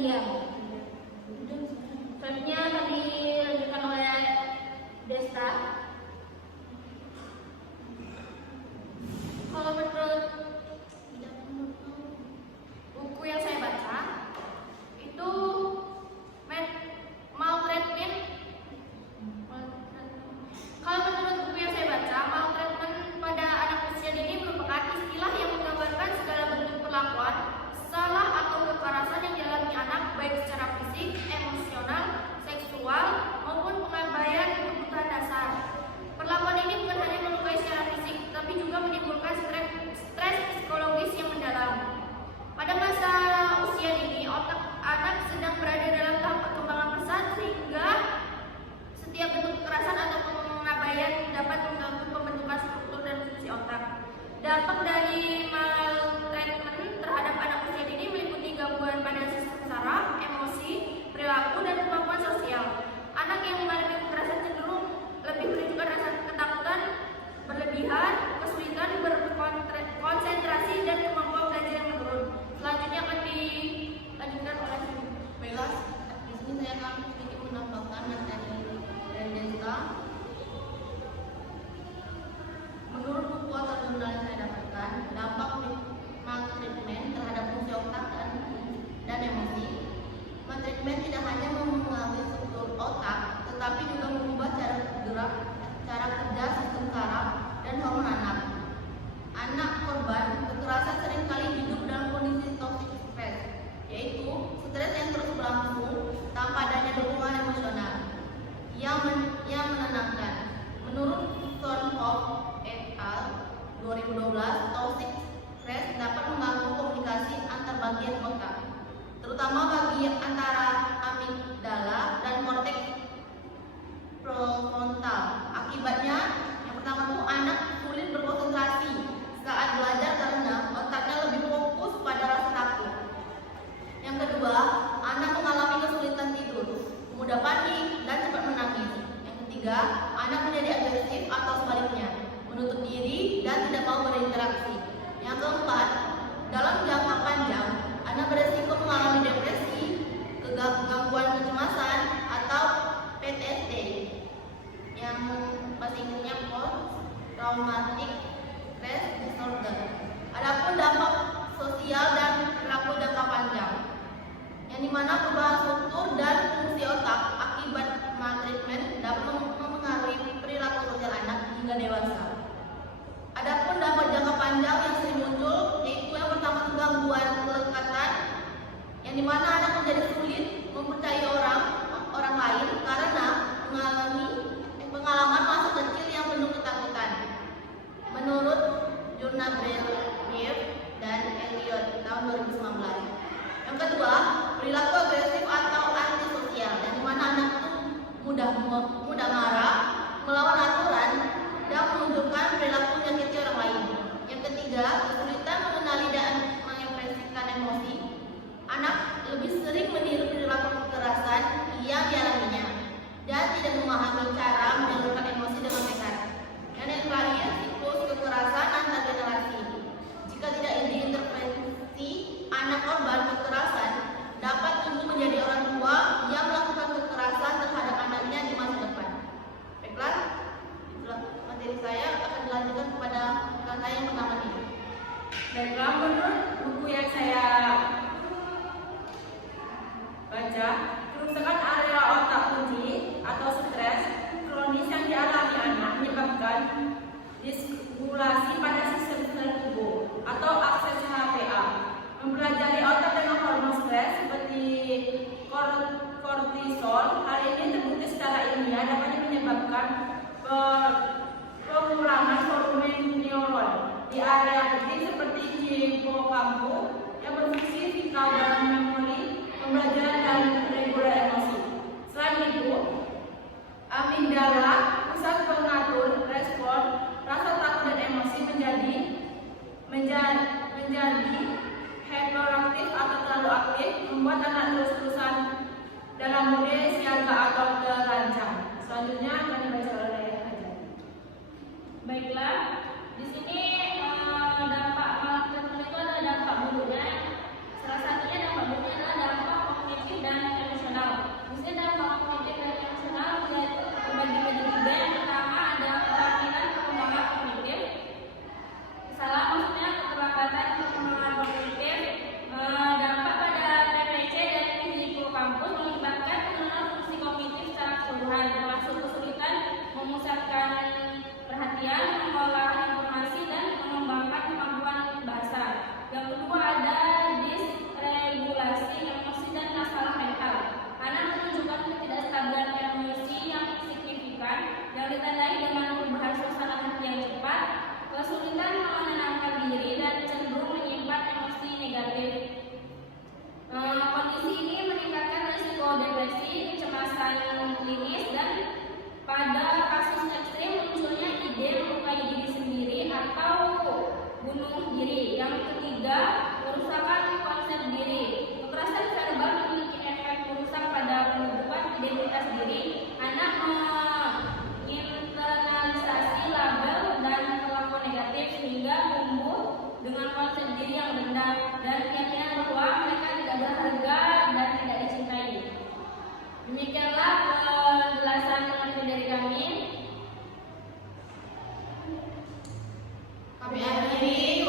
penelitian. Selanjutnya akan dilanjutkan oleh Desta. Kalau menurut buku yang saya baca, itu maltreatment. Kalau menurut buku yang saya baca, maltreatment pada anak usia dini merupakan istilah yang menggambarkan segala bentuk perlakuan, salah atau kekerasan yang dialami anak baik secara fisik, emosional, seksual, maupun pengabaian kebutuhan dasar. Perlakuan ini bukan hanya melukai secara fisik, tapi juga menimbulkan stres psikologis yang mendalam. Pada masa usia dini, otak anak sedang berada dalam tahap perkembangan pesat sehingga setiap bentuk kekerasan atau pengabaian dapat mengganggu pembentukan struktur dan fungsi otak. Dampak dari maltreatment terhadap anak usia dini meliputi gangguan pada sistem saraf, emosi, perilaku, dan kemampuan sosial. Anak yang mengalami kekerasan cenderung lebih menunjukkan rasa ketakutan berlebihan, kesulitan berkonsentrasi, dan kemampuan belajar yang menurun. Selanjutnya akan dilanjutkan oleh Baiklah, di sini saya akan sedikit menambahkan materi dari Desta. Menurut buku atau jurnal yang saya dapatkan, dampak maltreatment terhadap fungsi otak dan emosi. Maltreatment tidak hanya mempengaruhi struktur otak, tetapi juga mengubah cara gerak, cara kerja sistem saraf dan hormon anak. Anak korban kekerasan seringkali hidup dalam kondisi toxic stress, yaitu stres yang terus berlangsung tanpa adanya dukungan emosional yang menenangkan. Menurut Thornhoff et al. 2012, toxic stress dapat mengganggu komunikasi antar bagian otak, terutama bagi antara amigdala dan korteks prefrontal. Akibatnya, yang pertama itu anak sulit berkonsentrasi saat belajar karena otaknya lebih fokus pada rasa takut. Yang kedua, anak mengalami kesulitan tidur, mudah panik, dan cepat menangis. Yang ketiga, anak menjadi agresif atau sebaliknya, menutup diri dan tidak mau berinteraksi. Yang keempat, dalam jangka panjang, anak beresiko mengalami depresi, gangguan kecemasan, atau PTSD, yang bahasa Inggrisnya post traumatic stress disorder. Adapun dampak sosial dan perilaku jangka panjang, yang dimana perubahan struktur dan fungsi otak akibat maltreatment dapat mempengaruhi perilaku sosial anak hingga dewasa. Adapun dampak jangka panjang yang sering muncul yaitu yang pertama gangguan kelekatan, yang dimana anak menjadi sulit mempercayai orang lain karena mengalami pengalaman masa kecil yang penuh ketakutan. Menurut jurnal Breyer dan Elliot tahun 2019. Yang kedua, perilaku agresif atau antisosial, yang dimana anak itu mudah marah, melawan aturan, dan menunjukkan perilaku menyakiti orang lain. Yang ketiga, kesulitan mengenali dan mengekspresikan emosi. Anak lebih sering meniru perilaku kekerasan yang dialaminya dan tidak memahami cara menyalurkan emosi dengan sehat. Dan yang terakhir, siklus kekerasan antar generasi. Jika tidak diintervensi, anak korban kekerasan dapat tumbuh menjadi orang tua yang melakukan kekerasan terhadap anaknya di masa depan. Baiklah, itulah materi saya, akan dilanjutkan kepada rekan saya yang pertama ini. Baiklah, menurut buku yang saya baca, kerusakan area otak kunci atau stres kronis yang dialami anak menyebabkan disregulasi pada sistem sel tubuh atau akses HPA. Mempelajari otak dengan hormon stres seperti kortisol, hal ini terbukti secara ilmiah dapat menyebabkan pengurangan volume neuron di area penting seperti hipokampus yang berfungsi vital dalam memori, pembelajaran, dan regular emosi. Selain itu, amigdala, pusat pengatur respon rasa takut dan emosi, menjadi hyperaktif atau terlalu aktif, membuat anak terus-terusan dalam mode siaga atau terancam. Selanjutnya akan dibaca oleh Hajar. Baiklah, di sini dampak maltreatment itu ada dampak buruknya. Salah satunya dampak buruknya adalah dampak klinis, dan pada kasus ekstrim munculnya ide melukai diri sendiri atau bunuh diri. Yang ketiga, kerusakan konsep diri. Kekerasan verbal memiliki efek merusak pada pembentukan identitas diri. Anak menginternalisasi label dan kelakuan negatif sehingga tumbuh dengan konsep diri yang rendah dan keyakinan bahwa mereka tidak berharga dan tidak dicintai. Demikianlah penjelasan dari kami. Kami akhiri.